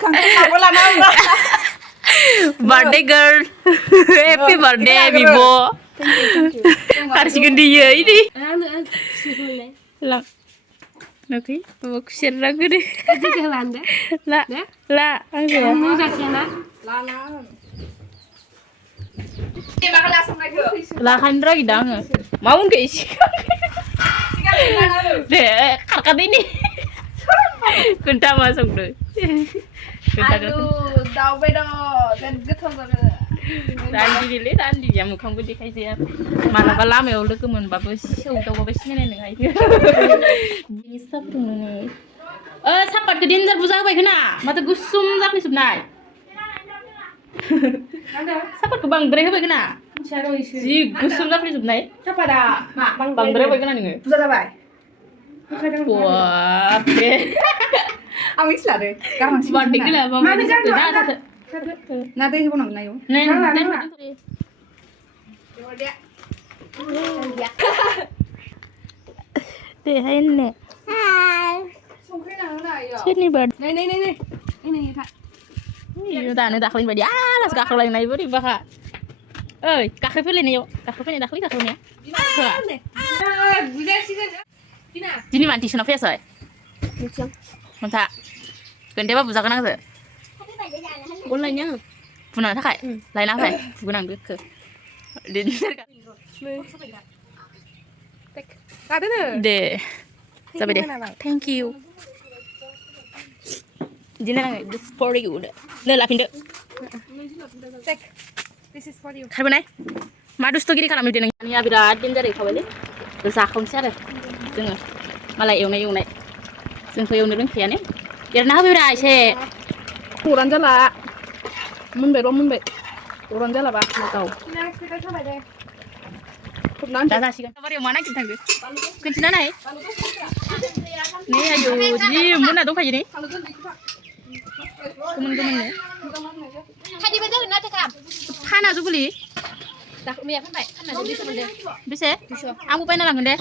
खांख्राइखौबो लाना फैबा birthday girl happy birthday बिब' हारसिगोन दियो इदि ला नोखै बाबा खुसेर नांगो दे ला ला आंजो लाखानो रागिदा आङो मा मोनखो एसे दे खारखादैनि खोन्था मा संदो आलु दाउ बेदर गोथाव जादों रान्दिनिलै रान्दिनिया मोखांबो देखायजाया मालाबा लामायाव लोगो मोनबाबो सौदावबाबो सिनायनाय नङा बिनि साहा फुदुंनो सापातखौ देन्जार बुरजा होबाय खोना माथो गुसुम जाफैजोबनाय सापातखौ बांद्राय होबाय खोना जि गुसुम जाफैजोबनाय सापाता बांद्राय होबाय खोना नोङो बुरजा जाबाय बाप रे आं मिथिला दे गाबोन बर्थडे गैला बाबा ना दै होबावनांगोन ना दे हायने संख्रि नाङा इयो सोरनिबा नै दानो दाख्लैनि बायदि आलासि गाखोलायनाय बोरैबाखा ओइ गाखोफैलायनायाव गाखोफैनाय दाख्लै गाखोनाया दिनै मानो टिउसनाव फैयासै मोनथा खोन्थायाबा बुजागोन आंजों अनलाइन आङो बुंनो थाखाय लायना फै बुगोन आं गोखो दे जाबाय दे थेंक इउ बिदिनो नाङो दिस फर इउ नो लाफिनदो खारबोनाय मा दुस्थगिरि खालामहैदो नोंनिया बिराद देन्जारै खाबायलै जाखावनोसै आरो जोङो मालाय एवनाय जोंथ' एवनो रोंखायानो एरना होबायब्रा एसे अरानो जाला मोनबाय अरानो जालाबा गाव दा जासिगोन बारियाव मा नागिरनो थांदो खोन्थिना नाय नै आयौ जि मोना दंखायो ने गोमोननो फाना जुबुलि बेसे आंबो बायना लांगोन दे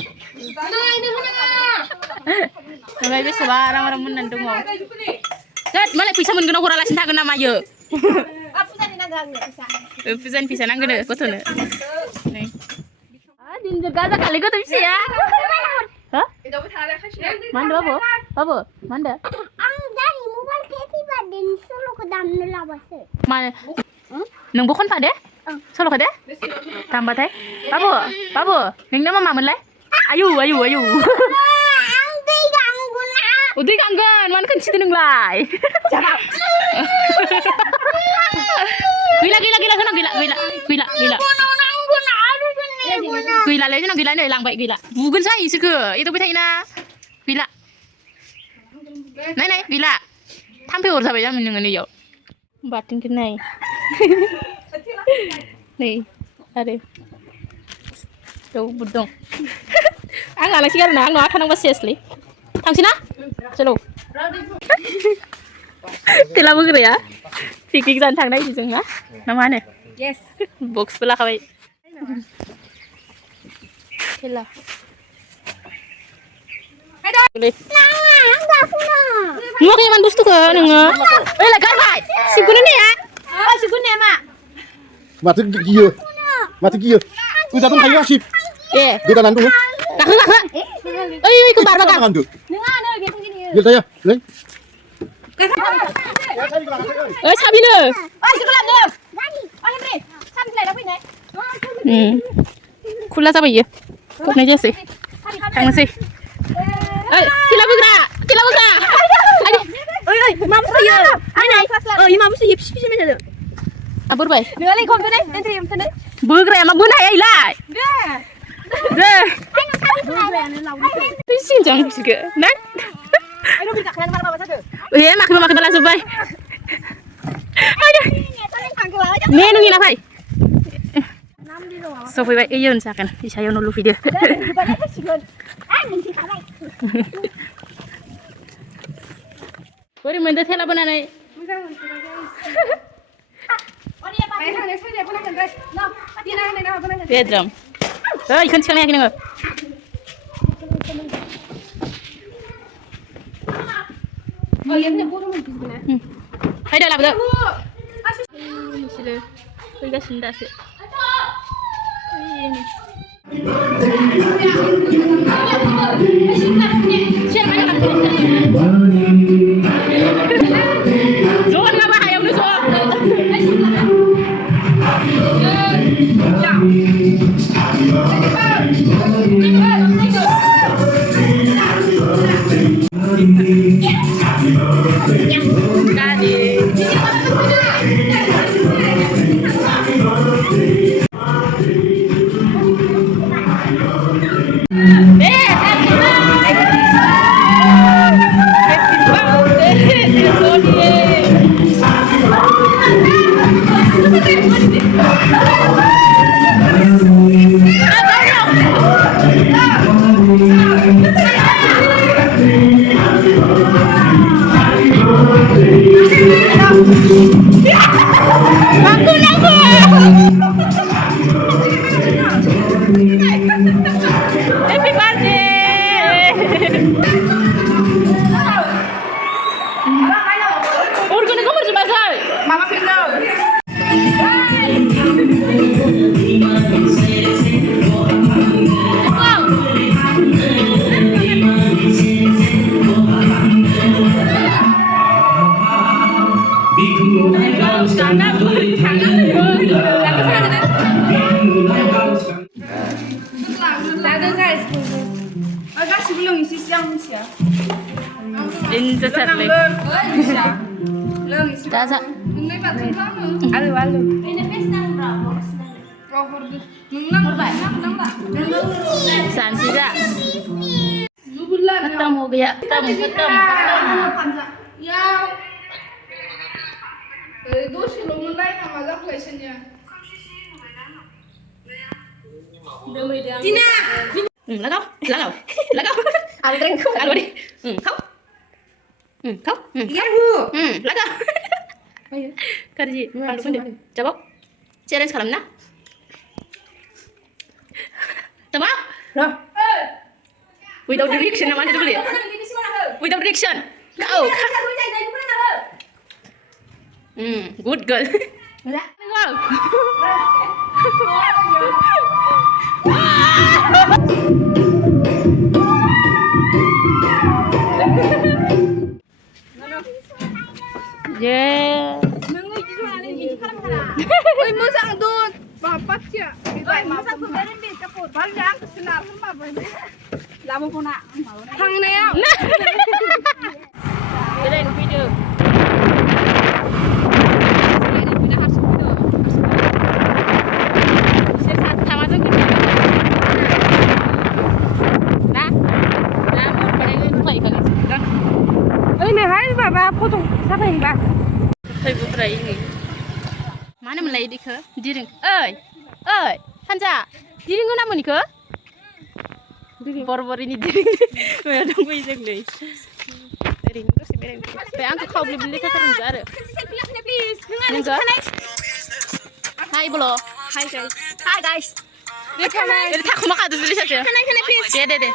ओमफ्राय बेसेबा आराम मोननानै दङ होद मालाय फैसा मोनगोन ना हरालासिनो थागोन ना मायो फुजानि फैसा नांगोन गथ'नो नै दिनजों गाजा खालि गथ' फिसाया मा होनदो बाबु मा होनदो मानो नोंबो खनफादो सल'खौ दे दामबाथाय बाबु नोंना मा मामोनलाय आयु दै गांगोन मानो खोनथिदो नोंलाय गैला जोंनाव गैलालै जोंनाव गैला नै लांबाय गैला बुगोन जायो इसोरखो एदावबाय थायोना गैला नाय गैला थाम्फै अरजाबाय जामोन नोङो नैयाव बाथोनखौ नाय नै आरो दाउबो दं आं आलासि गारोना आंनाव आथा नांबा सेसलै थांसै ना चलो तेला बोग्राया पिकनिक जानो थांनो नागिरदों जों ना मा होनो बक्सबो लाखाबाय तेला नुवाखै इमान बुस्थुखौ नोङो ओइलाय गारबाय सिबखौनो नेया मा माथो गियो गोजा दंखायो आसिफ ए गोदानानै दङ गाखो ओइखौ बारबा गाखो नङा नै गेलथाया नै ओइ साबिनो खुला जाबाय इयो गबनाय जायासै थांनोसै ओइ खेला बोग्रा ओइ मा बुस्थु इयो ओइ मा बुस्थु इयो फिसा मेथादो बोरबाय नोंलाय खनदो दे बोग्राया मा बोनो हाया इलाय दे बोग्रायानो लावदो सिनजां बिसोरखो ना ए माखैबा लाजोब्बाय ने नोंनि ना फै सफैबाय ओइयावनो जागोन इसायावनो लुफैदो बोरै मोनदो थेला बोनानै बेद्राम ओइ इखौनो थिखांनो हायाखै नोङो Fayda labodo. Nisiru faygasino daso. Ini. Siapa yang nak? Zoan nga ba ayaw ni Zoan? Happy birthday! Organo kamu sebasar. Mama Firdaus. Ada guys. Agak sebelum isi siang sih ya. Ini terserah. Belum isi. Daza. Ini batin kamu. Alu. Ini pesta berapa? Proper deh. Nang lah. Sansida. Nubulan. Ketemu gaya. Ketemu. Ya. Dosi lo mulai nama gak flashnya. Tina. Lagaw. Aldring ko. Alwa di. Kau. Kau. Yahoo. Lagaw. Karji. Palu pun deh. Jawab. Challenge kalam na. Tama? Loh. Without reaction namanya tu boleh. Without reaction. Kau. Good girl. Wow. Yeah. Oi, musang doon. Papat siya. Musang pagkarin din. Kapot. Balang. Sinaran pa ba? Labo ko na. Hang na yan. Kirain video. Ba foto sắp hình ba. Thầy bố thầy nghỉ. Má này mình lấy đi khớ. Đi đừng. Ơi. Phan giả. Đi đừng có nằm mình khớ. Bor-bor ini đi đừng. Mẹ đông quay giấc này. Đi đừng có xí bê. Phải ăn khâu beli cái terung gara. Neng khớ. Hai bolo. Hi guys. Hi guys. Dia thak makan dulu saja. Can I please? Deh.